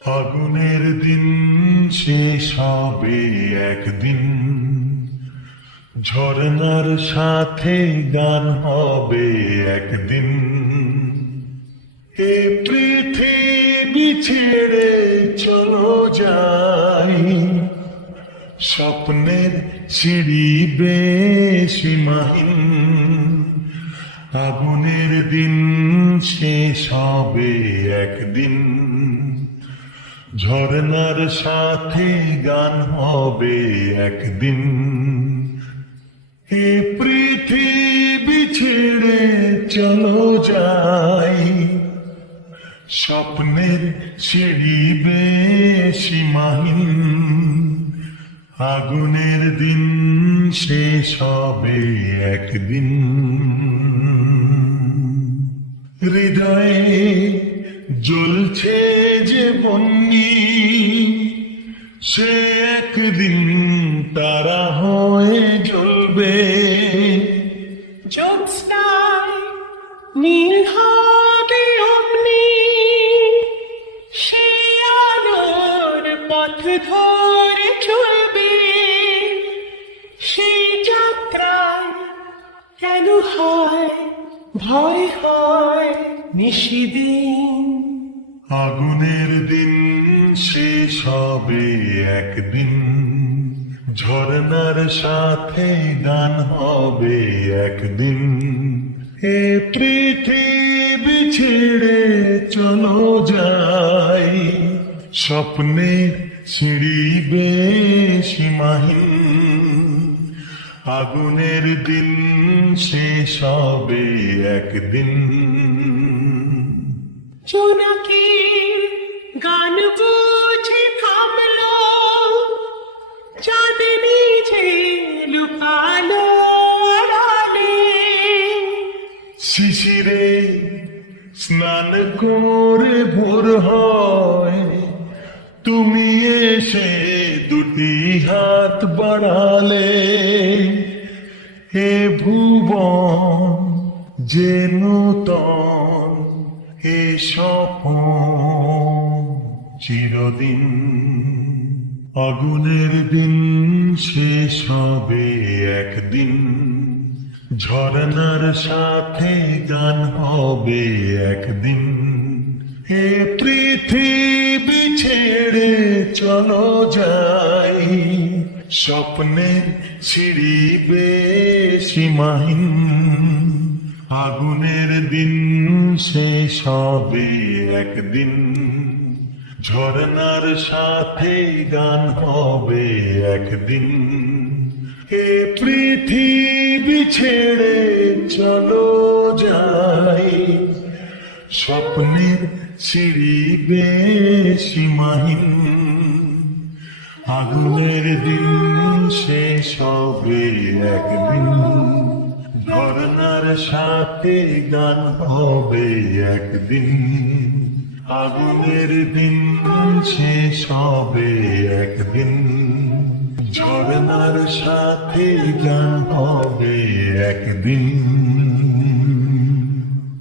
ফাগুনের দিন শেষ হবে একদিন, ঝরনার সাথে গান হবে একদিন। এ পৃথিবী ছেড়ে চলো যাই, স্বপ্নের সিঁড়ি বেয়ে সীমাহীন। আগুনের দিন শেষ হবে একদিন, ঝরনার সাথে গান হবে একদিন। এ পৃথিবী ছেড়ে চলো যাই, স্বপ্নের সিঁড়ি বেয়ে সীমাহীন। আগুনের দিন শেষ হবে একদিন। হৃদয়ে জ্বলছে যে বন্যি, সে একদিন তারা হয়ে জ্বলবে। জ্যোৎস্নায় নীল হবে অমনি, সে আলোর পথ ধরে চলবে। সেই যাত্রায় কেন হয় ভয় হয় নিশিদিন। আগুনের দিন শেষ হবে একদিন, ঝরনার সাথে গান হবে একদিন। এ পৃথিবী ছেড়ে চলো যাই, স্বপ্নের সিঁড়ি বেয়ে সীমাহীন। আগুনের দিন শেষ হবে একদিন। জোনাকির গান বুঝে থামলো, চাঁদ নিজে লুকালো আড়ালে। শিশিরে স্নান করে ভোর হয়, তুমি এসে দুটি হাত বাড়ালে। হে ভুবন যে নূতন, এ স্বপ্ন চিরদিন। আগুনের দিন শেষ হবে একদিন, ঝরনার সাথে গান হবে একদিন। এ পৃথিবী ছেড়ে চলো যাই, স্বপ্নের সিঁড়ি বেয়ে সীমাহীন। আগুনের দিন শেষ হবে একদিন, ঝরনার সাথে গান হবে একদিন। এ পৃথিবী ছেড়ে চলো যাই, স্বপ্নের সিঁড়ি বেয়ে সীমাহীন। আগুনের দিন শেষ হবে একদিন, ঝরনার সাথে গান হবে একদিন। আগুনের দিন শেষ হবে একদিন, ঝরনার সাথে গান হবে একদিন।